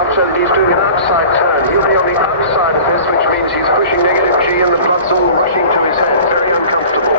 aircraft so that he's doing an outside turn. He'll be on the outside of this, which means he's pushing negative G and the blood's all rushing to his head. Very uncomfortable.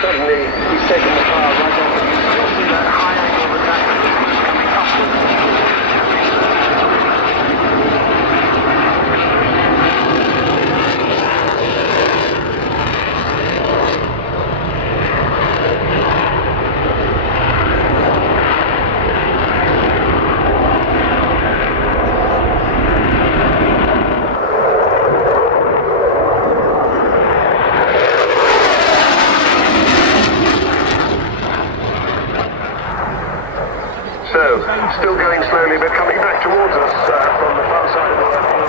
Suddenly, he's taken the car right off, and you still see that high angle of attack as he's coming upwards. So, still going slowly, but coming back towards us from the far side of the airfield.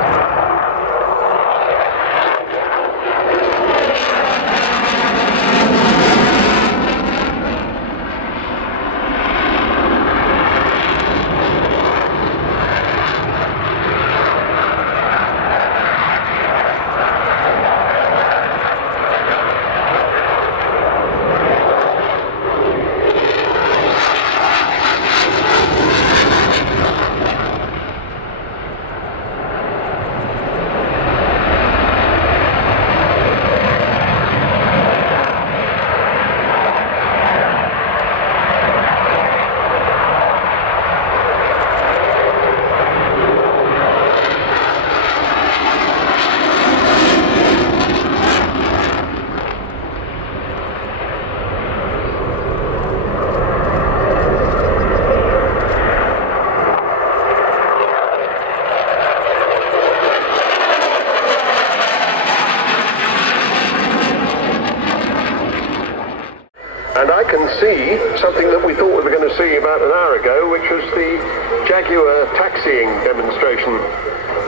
And I can see something that we thought we were going to see about an hour ago, which was the Jaguar taxiing demonstration.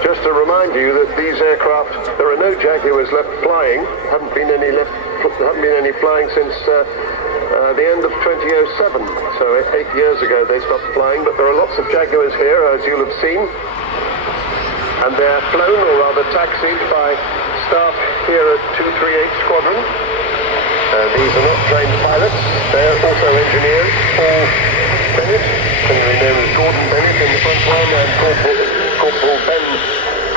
Just to remind you that these aircraft, there are no Jaguars left flying, haven't been any flying since the end of 2007. So 8 years ago they stopped flying, but there are lots of Jaguars here, as you'll have seen. And they're flown, or rather taxied, by staff here at 238 Squadron. These are not trained pilots, they're also engineers. Paul Bennett, commonly known as Gordon Bennett in the front one, and Corporal Ben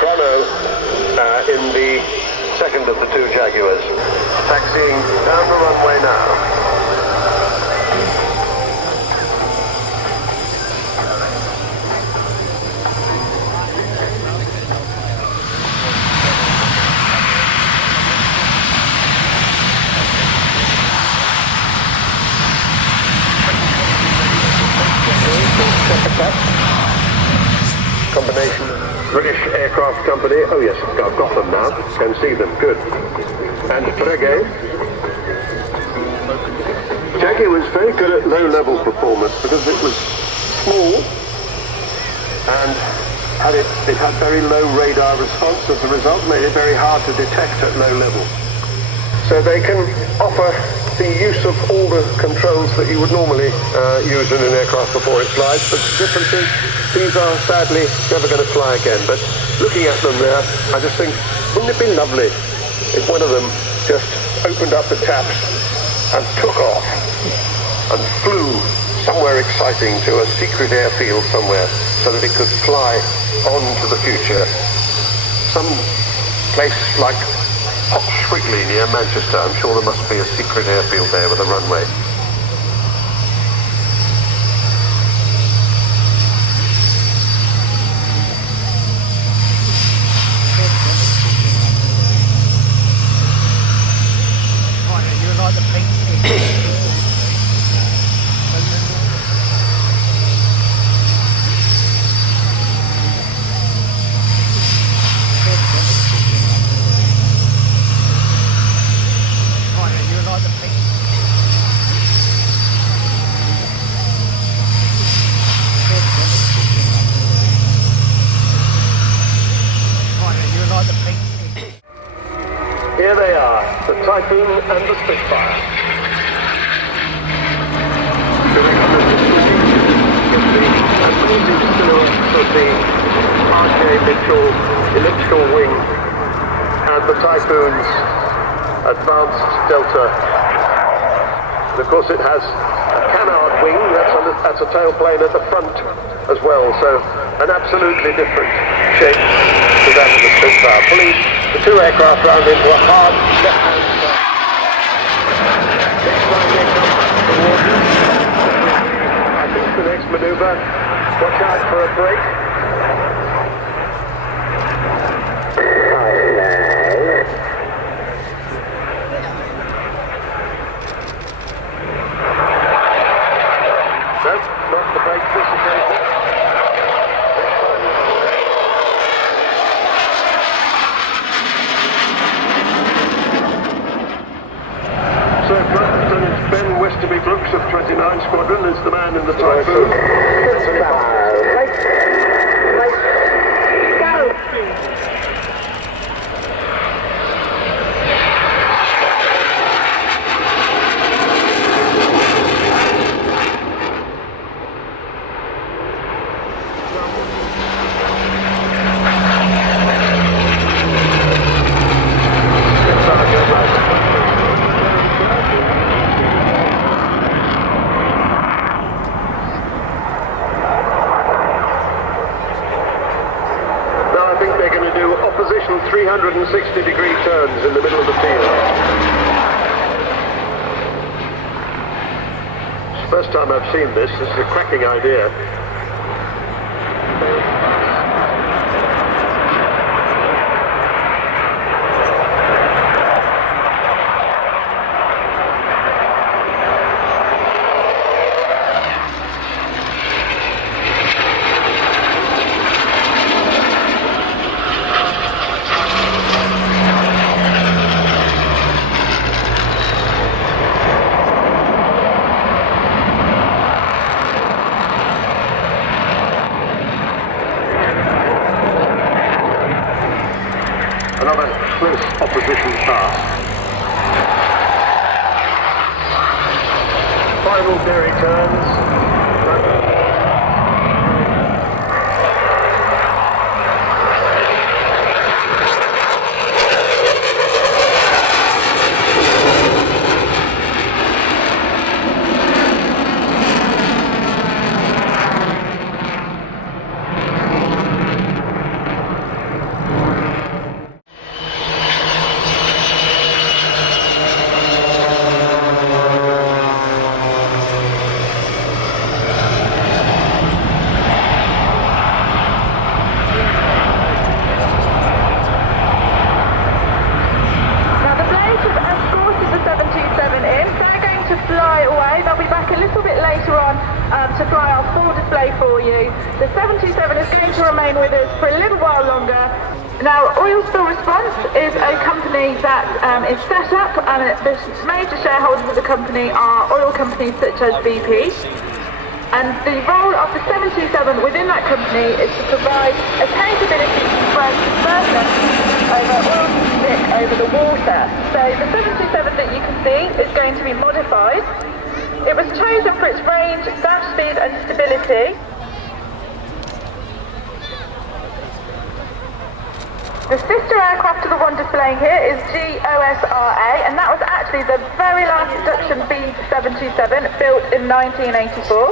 Grano in the second of the two Jaguars. Taxiing down the runway now. Combination British Aircraft Company. Oh yes, I've got them now. Can see them. Good. And Breguet. Jaguar was very good at low-level performance because it was small and it had very low radar response. As a result, made it very hard to detect at low level. So they can offer the use of all the controls that you would normally use in an aircraft before it flies, but the difference is these are sadly never going to fly again. But looking at them there, I just think, wouldn't it be lovely if one of them just opened up the taps and took off and flew somewhere exciting to a secret airfield somewhere so that it could fly on to the future. Some place like Hopswigley near Manchester. I'm sure there must be a secret airfield there with a runway. You're like the paint scheme. Typhoon and the Spitfire. Doing on the amazing silhouette of the RJ Mitchell elliptical wing and the Typhoon's advanced delta. And of course it has a canard wing, that's a tailplane at the front as well, so an absolutely different shape to that of the Spitfire. Pulling the two aircraft round into a hard left-hand side. I think the next manoeuvre, watch out for a break. No, not the brake this occasion. Sir Lieutenant Ben Westerby Brooks of 29 Squadron is the man in the Typhoon. Now I think they're going to do opposition 360-degree turns in the middle of the field. It's the first time I've seen this. This is a cracking idea. Another close opposition pass. Final derry turns. To fly our full display for you. The 727 is going to remain with us for a little while longer. Now, Oil Spill Response is a company that is set up, and the major shareholders of the company are oil companies such as BP. And the role of the 727 within that company is to provide a capability to spread dispersant over oil stick over the water. So the 727 that you can see is going to be modified. It was chosen for its range, dash speed and stability. The sister aircraft to the one displaying here is GOSRA, and that was actually the very last production B727 built in 1984.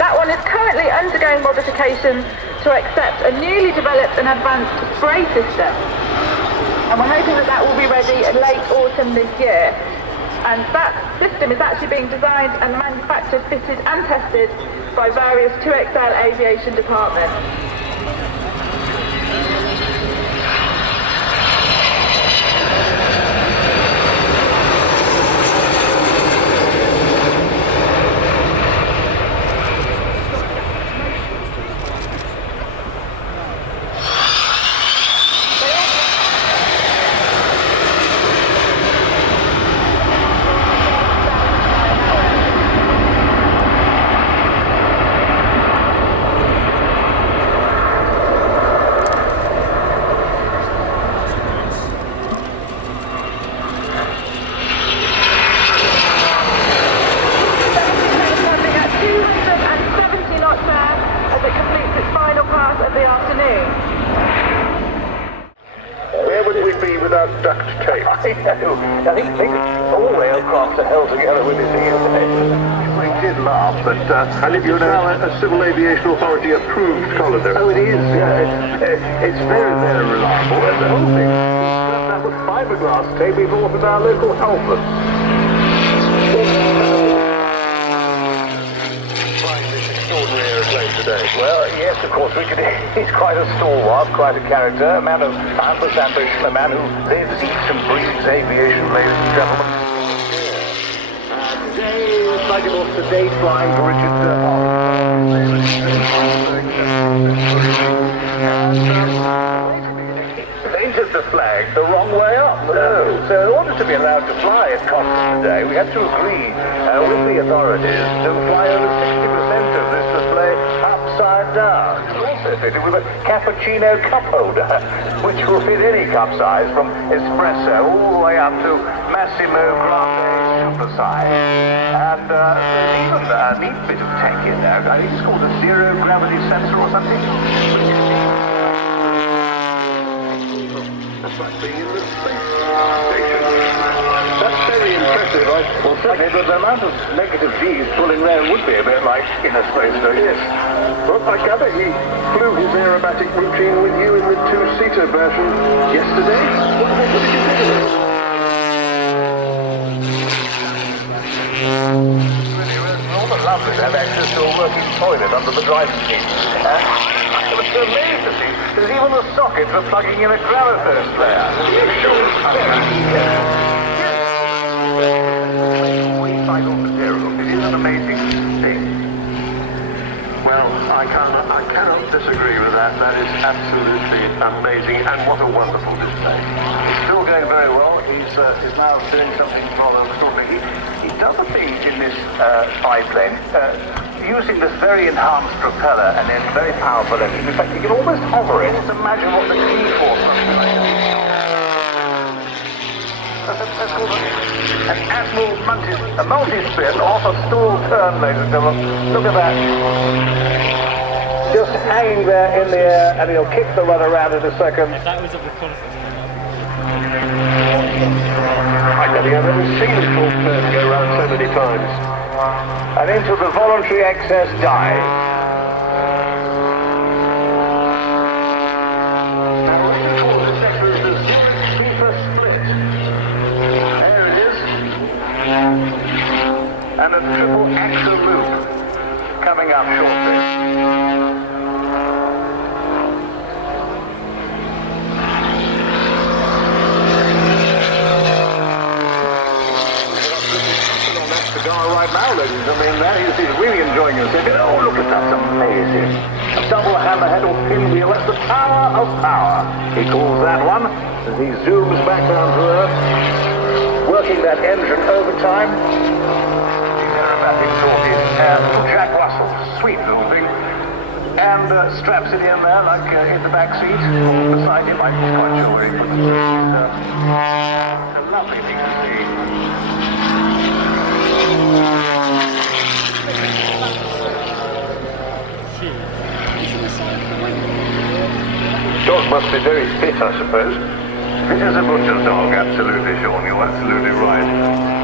That one is currently undergoing modifications to accept a newly developed and advanced spray system. And we're hoping that that will be ready in late autumn this year. And that system is actually being designed and manufactured, fitted and tested by various 2XL aviation departments. the afternoon. Where would we be without duct tape? I know. I think all aircraft are held together with his ears. We did laugh, but and it is now a Civil Aviation Authority approved colander. Oh, it is. It's very, very reliable. And the whole thing, that was fiberglass tape we bought at our local Halford. Today. Well, yes, of course, he's quite a stalwart, quite a character, a man of boundless ambition, a man who lives, eats and breathes aviation, ladies and gentlemen. Today is slightly more sedate flying for Richard painted the flag the wrong way up. So in order to be allowed to fly at Cosford today, we had to agree with the authorities to fly over 60% of this display upside down. It's also fitted with a cappuccino cup holder, which will fit any cup size from espresso all the way up to Massimo Grande super size. And there's even a neat bit of tech in there. I think it's called a zero gravity sensor or something. That's like being in the space station. That's very impressive. Well, certainly, but the amount of negative G's pulling there would be a bit like in a space station. Yes. Well, I gather he flew his aerobatic routine with you in the two-seater version yesterday. What did you think of it? It's rather lovely to have access to a working toilet under the driving seat. I was so amazed to see there's even a socket for plugging in a gramophone player. Recycled material. It is an amazing thing. Well, I cannot disagree with that. That is absolutely amazing, and what a wonderful display. He's still going very well. He's now doing something rather extraordinary. He does a thing in this biplane, using this very enhanced propeller and then very powerful engine. In fact, you can almost hover it. Just imagine what the G-force must be like. That's called an Admiral multi-spin off a stall turn, ladies and gentlemen. Look at that. Just hanging there in the air, and he'll kick the rudder around in a second. That was at the conference. I don't think I've ever seen a full turn go around so many times. And into the voluntary excess dive. Now, what we call this sector is the zero split. There it is. And a triple axle loop coming up shortly. Right now, ladies. I mean, he's really enjoying himself. Oh, look at that, that's amazing. A double hammerhead or pinwheel, that's the power of power. He calls that one as he zooms back down to earth, working that engine overtime. His aerobatic sorted little Jack Russell, sweet little thing, and straps it in there like in the back seat, or beside him. I'm not quite sure where he puts it. It's a lovely thing to see. Dog must be very fit, I suppose. This is a butcher's dog, absolutely, Sean. You're absolutely right.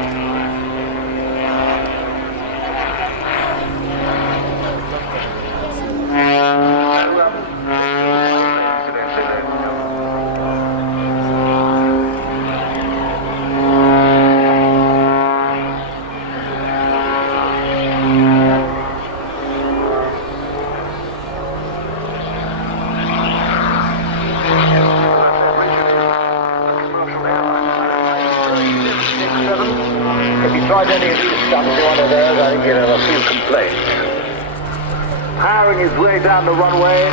If you tried any of these stunts in one of those, I think you'd have a few complaints. Powering his way down the runway.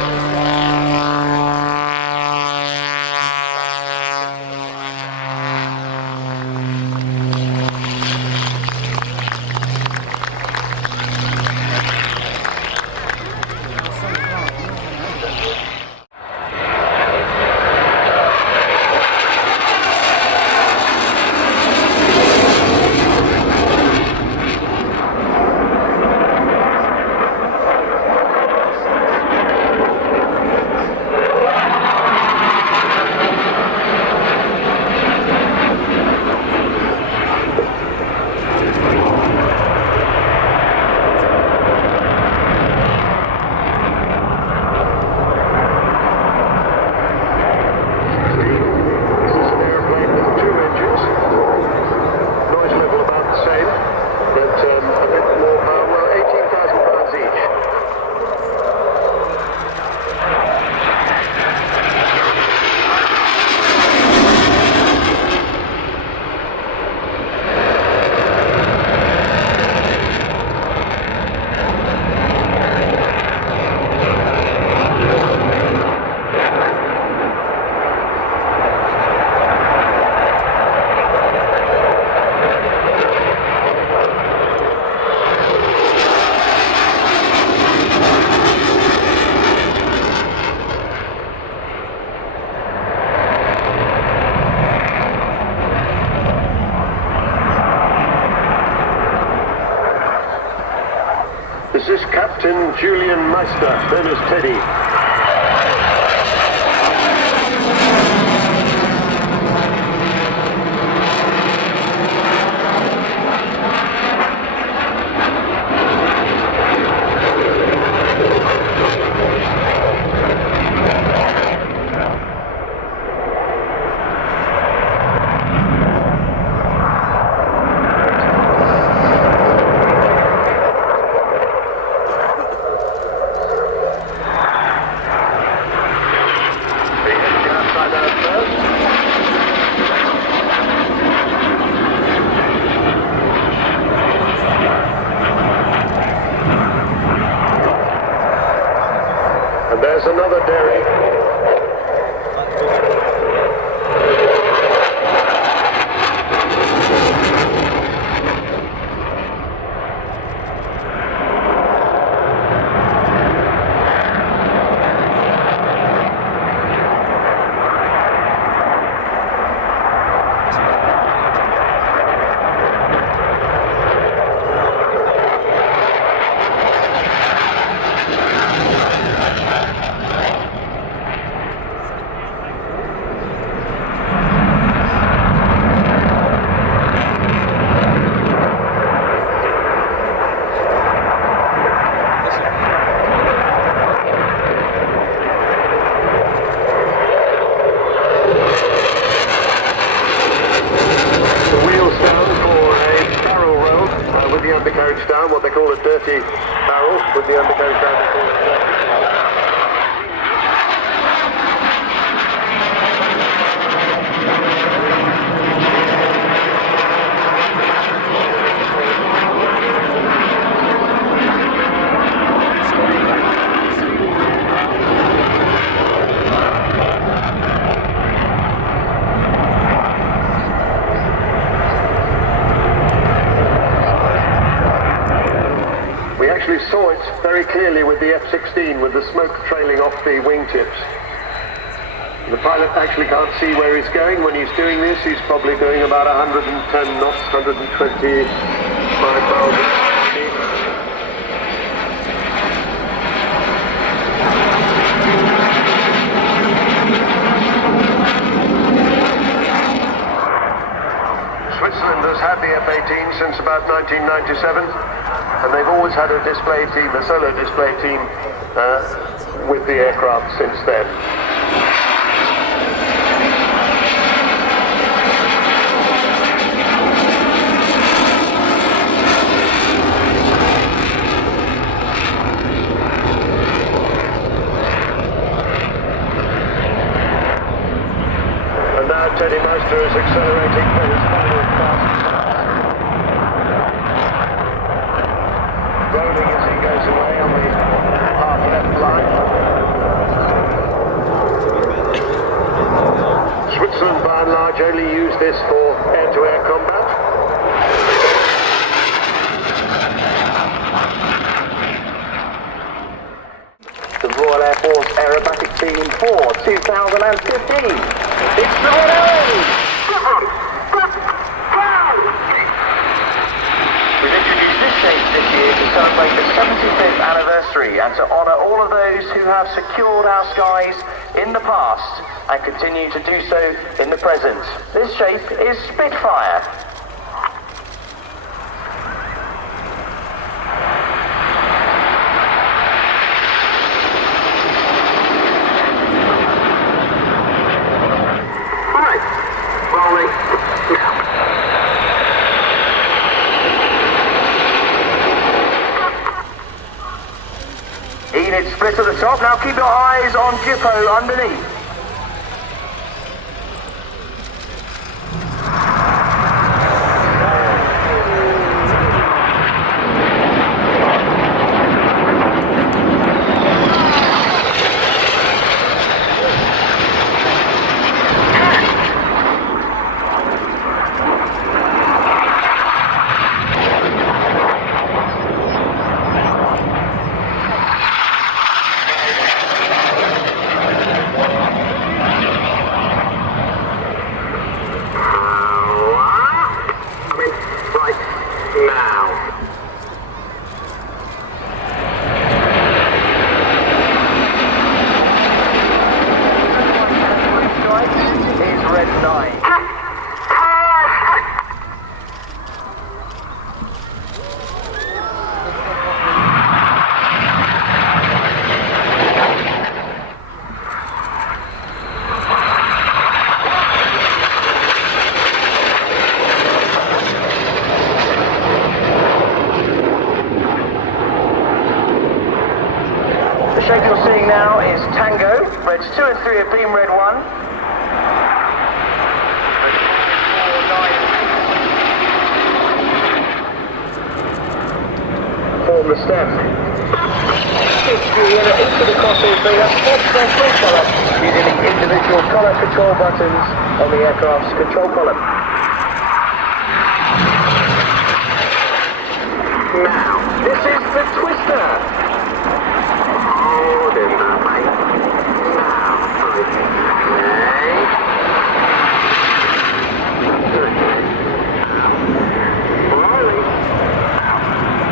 Captain Julian Meister, known as Teddy. There's another dairy. Undercarriage down, what they call a dirty barrel, with the undercarriage down. We saw it very clearly with the F-16 with the smoke trailing off the wingtips. The pilot actually can't see where he's going when he's doing this. He's probably doing about 110 knots, 125 miles. Switzerland has had the F-18 since about 1997. And they've always had a display team, a solo display team, with the aircraft since then. And now Teddy Meister is accelerating for his final pass. Rolling as he goes away on the half left line. Switzerland by and large only use this for air-to-air combat. The Royal Air Force Aerobatic Team for 2015. It's the Renault! We've introduced this shape this year to celebrate the 75th anniversary and to honour all of those who have secured our skies in the past and continue to do so in the present. This shape is Spitfire. Enid split at the top, now keep your eyes on Jippo underneath. is Tango. Reds 2 and 3 are beam red 1. Form the stem. 50 into the crosses, they have swapped their full colour using the individual colour control buttons on the aircraft's control column. Now, this is the twister. Hold in that, mate. Now, okay.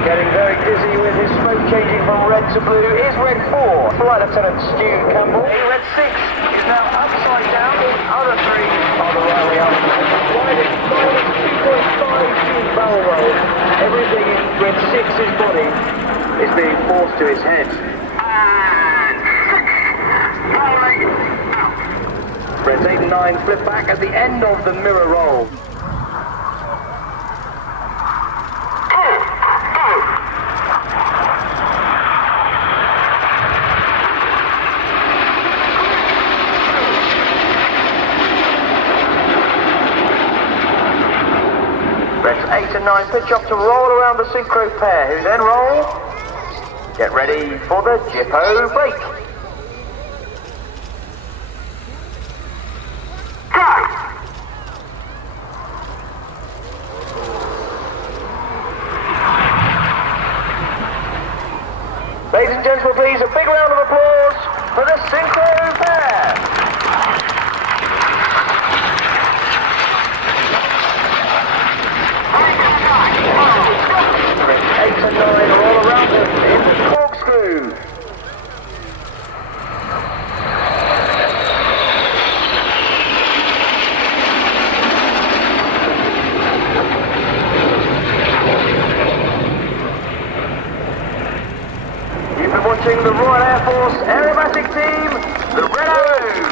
Getting very busy with his smoke changing from red to blue is red 4, Flight Lieutenant Stu Campbell. Red 6 is now upside down, the other 3 are the right way up. Riding 2.5 feet barrel roll. Everything in red 6's body is being forced to his head. Reds 8 and 9 flip back at the end of the mirror roll. Reds 8 and 9 pitch up to roll around the synchro pair, who then roll. Get ready for the Jippo break. Ladies and gentlemen, please, a big round of applause for the synchro pair. Reds 8 and 9 are all around them in the corkscrew. You've been watching the Royal Air Force aerobatic team, the Red Arrows.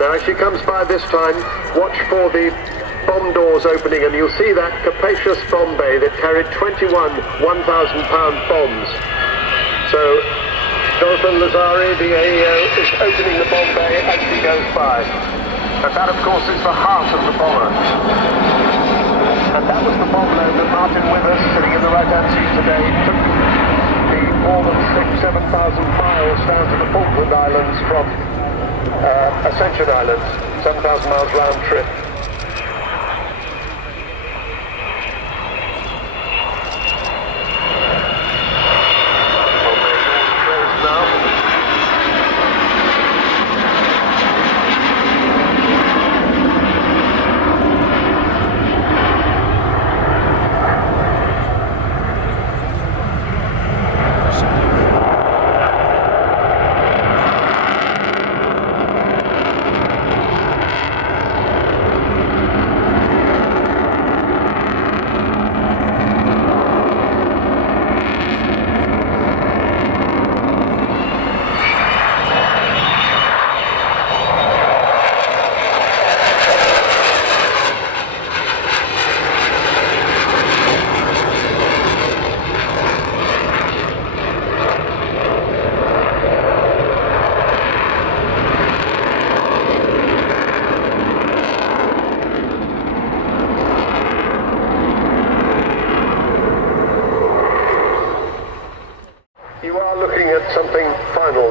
Now as she comes by this time, watch for the bomb doors opening and you'll see that capacious bomb bay that carried 21 1,000-pound bombs. So Jonathan Lazari, the AEO, is opening the bomb bay as she goes by. And that, of course, is the heart of the bomber. And that was the bomb load that Martin Withers, sitting in the right-hand seat today, took the more than 6,000 to 7,000 miles down to the Falkland Islands from Ascension Islands, 7,000 miles round trip.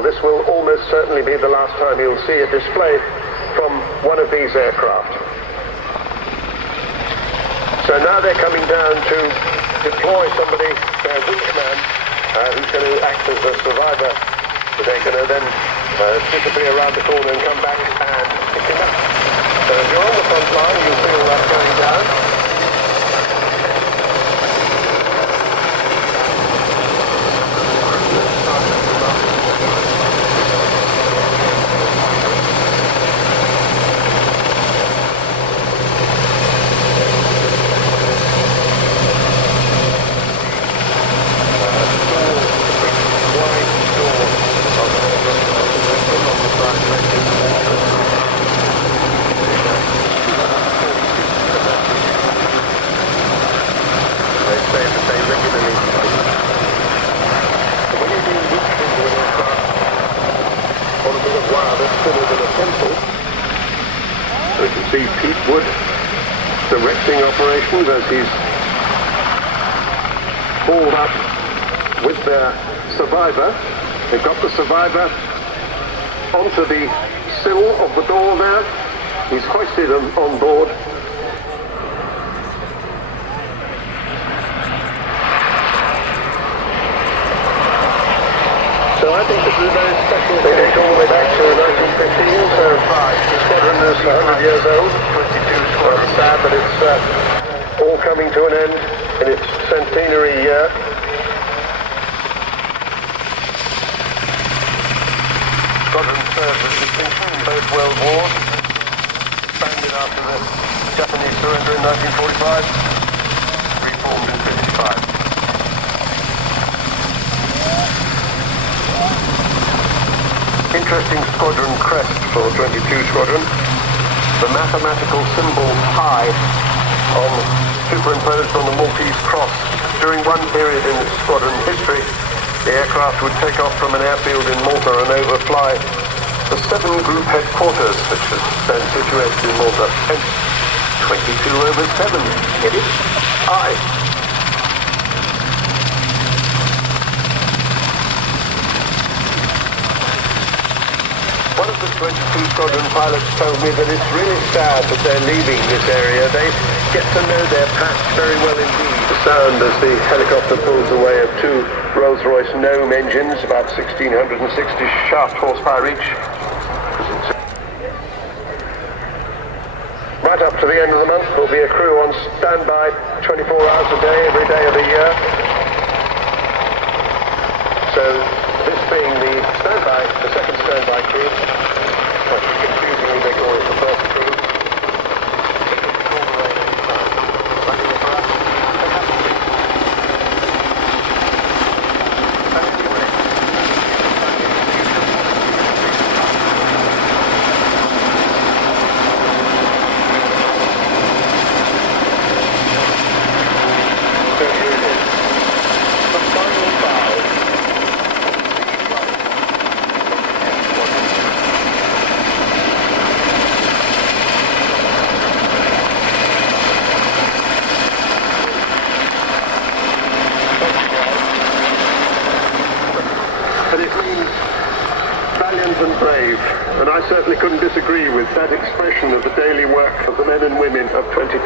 This will almost certainly be the last time you'll see a display from one of these aircraft. So now they're coming down to deploy somebody, their winchman, who's going to act as a survivor. So they're going to then disappear around the corner and come back and pick it up. So if you're on the front line, you'll feel that going down. So you can see Pete Wood directing operations as he's hauled up with their survivor. They've got the survivor onto the sill of the door there. He's hoisted them on board. So I think this is a very special thing. It's all the way back to 1915, so the squadron is 100 years old. 22 squadron. It's sad that it's all coming to an end in its centenary year. Squadron served with distinction in both World Wars. Expanded after the Japanese surrender in 1945. Reformed in 1955. Interesting squadron crest for 22 Squadron. The mathematical symbol pi superimposed on the Maltese cross. During one period in squadron history, the aircraft would take off from an airfield in Malta and overfly the 7 group headquarters, which is then situated in Malta. Hence, 22/7. It is pi. One of the 22 Squadron pilots told me that it's really sad that they're leaving this area. They get to know their past very well indeed. The sound as the helicopter pulls away of 2 Rolls-Royce Gnome engines, about 1,660 shaft horsepower each. Right up to the end of the month, there'll be a crew on standby 24 hours a day, every day of the year. So this being the second standby crew, confusingly they call it the first crew. And brave, and I certainly couldn't disagree with that expression of the daily work of the men and women of 22.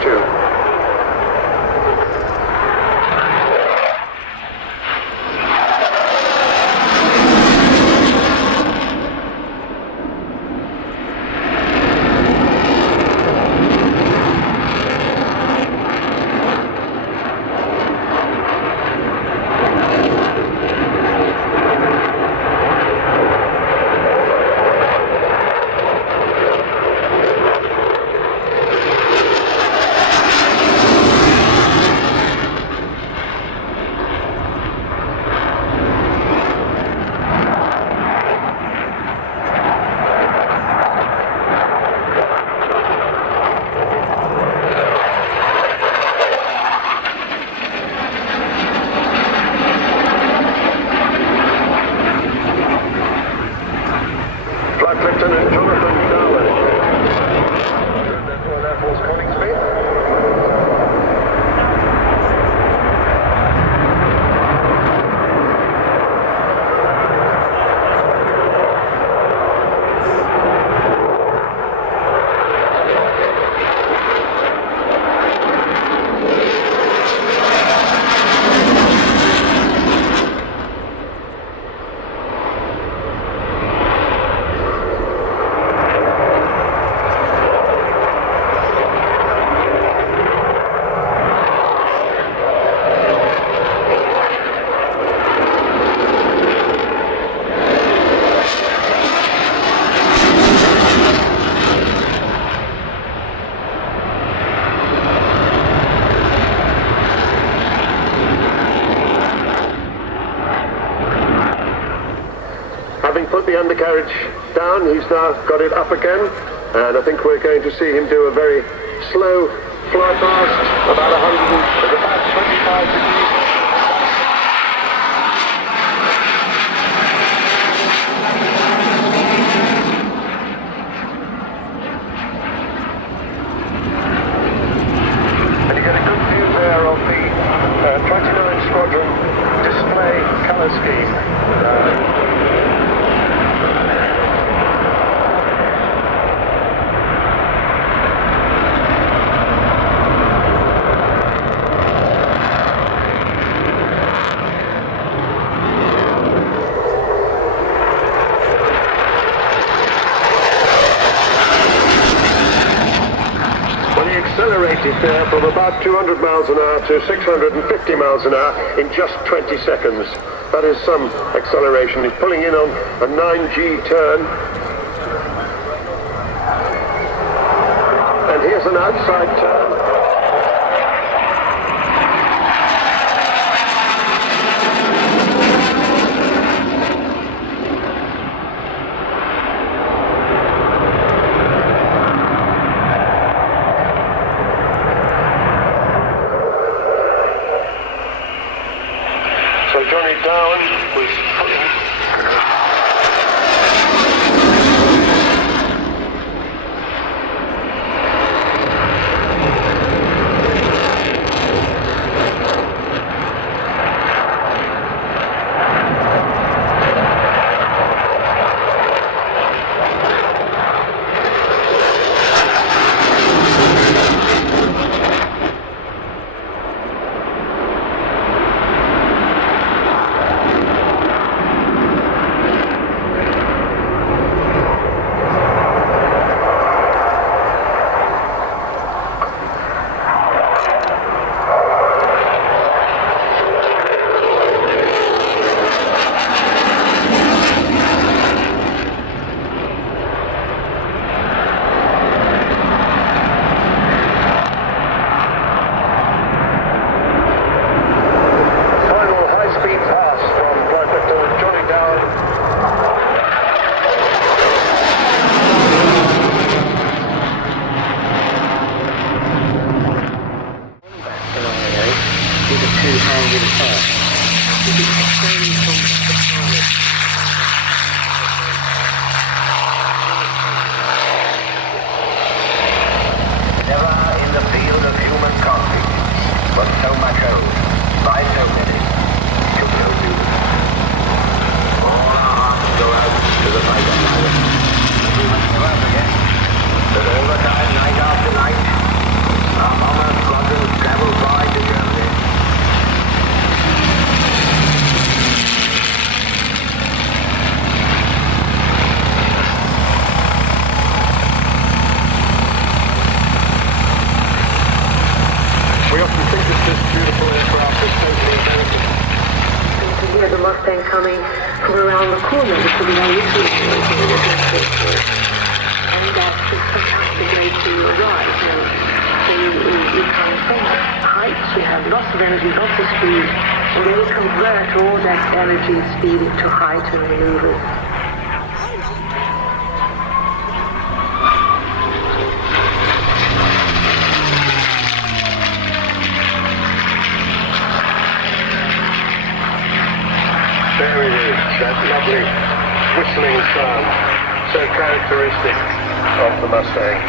the undercarriage down. He's now got it up again, and I think we're going to see him do a very slow fly past, about 25 degrees. And you get a good view there of the 29 Squadron display colour scheme. There from about 200 miles an hour to 650 miles an hour in just 20 seconds. That is some acceleration. He's pulling in on a 9G turn. And here's an outside turn. Mustang coming from around the corner, which will be very useful and that's a fantastic way to arrive. So you can think heights, you have lots of energy, lots of speed, and then you convert all that energy and speed into height and maneuvers. There it is, that lovely whistling sound, so characteristic of the Mustang.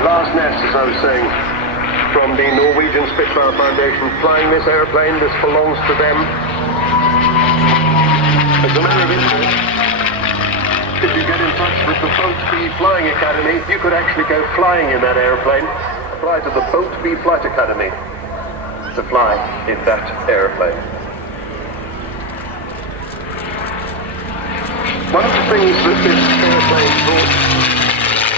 Last nest, as I was saying, from the Norwegian Spitfire Foundation flying this airplane. This belongs to them. As a matter of interest, if you get in touch with the BoB Flying Academy, you could actually go flying in that airplane. Apply to the BoB Flight Academy to fly in that airplane. One of the things that this airplane brought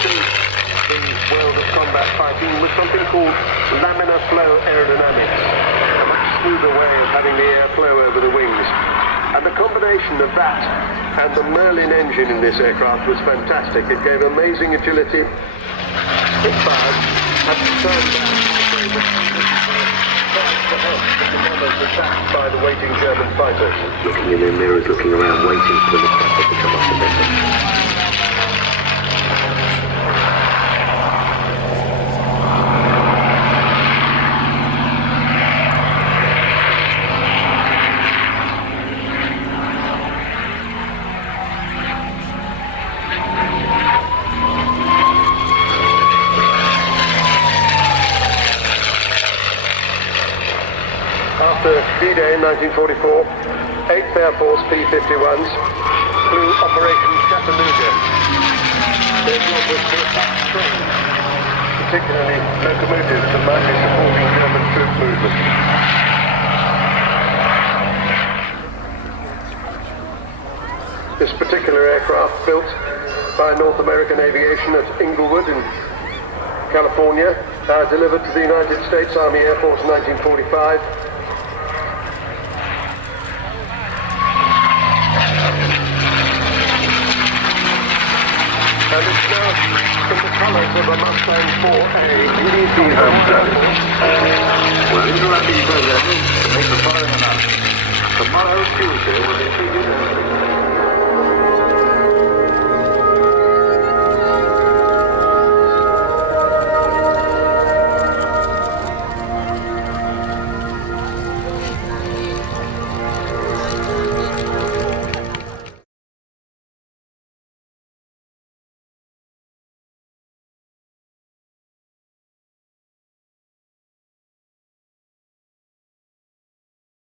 to the world of combat fighting was something called laminar flow aerodynamics, a much smoother way of having the air flow over the wings. And the combination of that and the Merlin engine in this aircraft was fantastic. It gave amazing agility. It fired, had to turn down charged ahead, but the bombers were sacked by the waiting German fighters. Looking in their mirrors, looking around, waiting for the traffic to come up the message. After D-Day in 1944, 8th Air Force P51s flew Operation Chattanooga. Their job was to attack trains, particularly locomotives that might be supporting German troop movement. This particular aircraft, built by North American Aviation at Inglewood in California, delivered to the United States Army Air Force in 1945. And it's now in the colours of a Mustang 4A. BBC Home Service. We're interrupting programming to make the following announcement. Tomorrow, Tuesday, will be